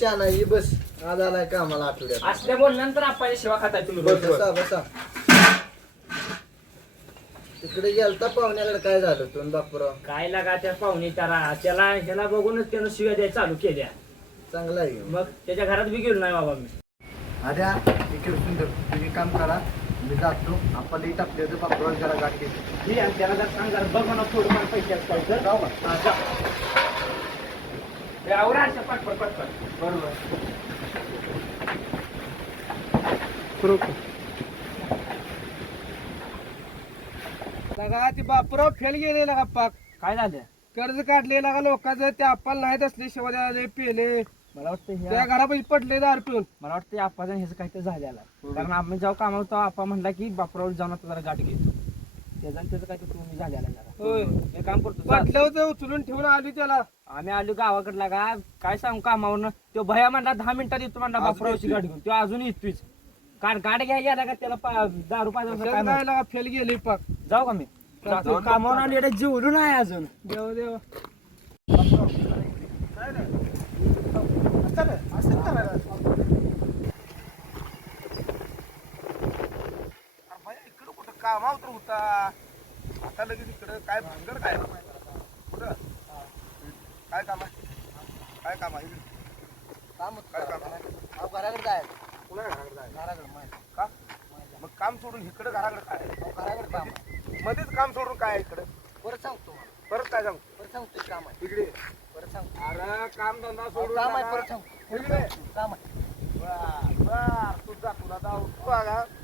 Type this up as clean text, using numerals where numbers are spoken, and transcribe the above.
छान आहे बस आज आलाय का आम्हाला आठवड्यात असल्या बोलल्यानंतर आपण शिवा खाताय तुम्ही रोज बसा बसा तिकडे गेलता पाहुण्याकडे काय झालं तुम्ही बापूराव काय लागा त्या पाहुणे त्याला ह्याला बघूनच त्यानं शिव्या द्यायला चालू केल्या चांगला आहे मग त्याच्या घरात बी गेलो नाही बाबा मी अद्या इकडे सुंदर तुम्ही काम करा मी जातो आपण इथं आपल्या बापूराव जरा गाठ घेतो मी आणि त्याला जर सांगा बघ म्हणा थोडंफार पैशात पाहिजे जाऊ का हा, जा. हे आवरा असं पटपट पटपट बरोबर लगा ती बापूराव फेल गेलेला का पाक काय झालं कर्ज काढलेला का लोकांचं ते आपण नाहीत असले शिवाय पेले मला वाटतं त्या घरापाशी पडले दार पिऊन मला वाटतं आप्पाचं ह्याचं काहीतरी झालेलं आहे कारण आम्ही जेव्हा कामावर तेव्हा आप्पा म्हणला की बापरावर जाऊन आता जरा गाठ घेतो त्याचं काहीतरी तुम्ही झालेला जरा होय हे काम करतो जा. पडलं होतं उचलून ठेवून आली त्याला आम्ही आलो गावाकडला का काय सांगू कामावरनं तो भया म्हणला 10 मिनिटात येतो म्हणला बापरावची गाठ घेऊन तो अजून येतोच गाठ घ्यायला गेला का त्याला दारू पाहिजे अशाच काय लगा फेल गेली पाक जाऊ का मी जातो कामावर आली एवढे जेवलो नाही अजून देव देव इकडं कुठं कामावर तर होता आता लगेच इकडं काय भानगड काय कुठं काय काम आहे काय काम आहे काय काम आहे घराकडे जाय कुणा घराकडे जायचं? घराकडे माहिती का मग काम सोडून इकडं घराकडे काय घराकडे काम मध्येच काम सोडून काय आहे इकडं परत सांगतो मला परत काय सांगू परत सांगतो काम आहे इकडे परत सांगतो अरे काम धंदा सोडून काम आहे नका. परत सांगतो इकडे काम आहे बर बर तुझा तुला जाऊ तू बघा